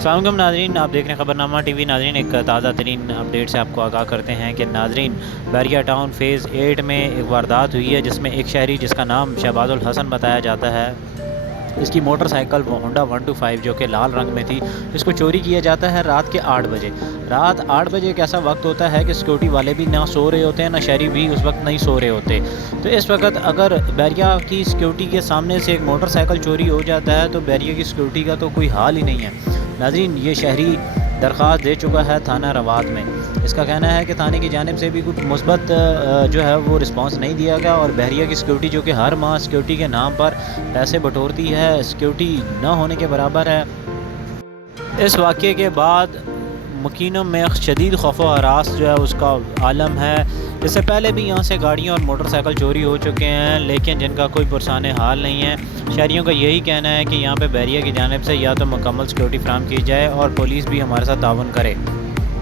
السلام علیکم ناظرین، آپ دیکھ رہے ہیں خبرنامہ ٹی وی۔ ناظرین، ایک تازہ ترین اپڈیٹ سے آپ کو آگاہ کرتے ہیں کہ ناظرین بیریا ٹاؤن فیز 8 میں ایک واردات ہوئی ہے، جس میں ایک شہری جس کا نام شہباز الحسن بتایا جاتا ہے، اس کی موٹر سائیکل ہونڈا 125 جو کہ لال رنگ میں تھی، اس کو چوری کیا جاتا ہے رات کے 8 بجے۔ رات 8 بجے ایک ایسا وقت ہوتا ہے کہ سیکورٹی والے بھی نہ سو رہے ہوتے ہیں، نہ شہری بھی اس وقت نہیں سو رہے ہوتے۔ تو اس وقت اگر بیریا کی سیکورٹی کے سامنے سے ایک موٹر سائیکل چوری ہو جاتا ہے تو بیریا کی سیکورٹی کا تو کوئی حال ہی نہیں ہے۔ ناظرین، یہ شہری درخواست دے چکا ہے تھانہ روات میں۔ اس کا کہنا ہے کہ تھانے کی جانب سے بھی کچھ مثبت جو ہے وہ رسپانس نہیں دیا گیا، اور بحریہ کی سیکورٹی جو کہ ہر ماہ سیکورٹی کے نام پر پیسے بٹورتی ہے، سیکورٹی نہ ہونے کے برابر ہے۔ اس واقعے کے بعد مکینوں میں شدید خوف و ہراس جو ہے اس کا عالم ہے۔ اس سے پہلے بھی یہاں سے گاڑیاں اور موٹر سائیکل چوری ہو چکے ہیں، لیکن جن کا کوئی پرسان حال نہیں ہے۔ شہریوں کا یہی کہنا ہے کہ یہاں پہ بحریہ کی جانب سے یا تو مکمل سیکورٹی فراہم کی جائے اور پولیس بھی ہمارے ساتھ تعاون کرے۔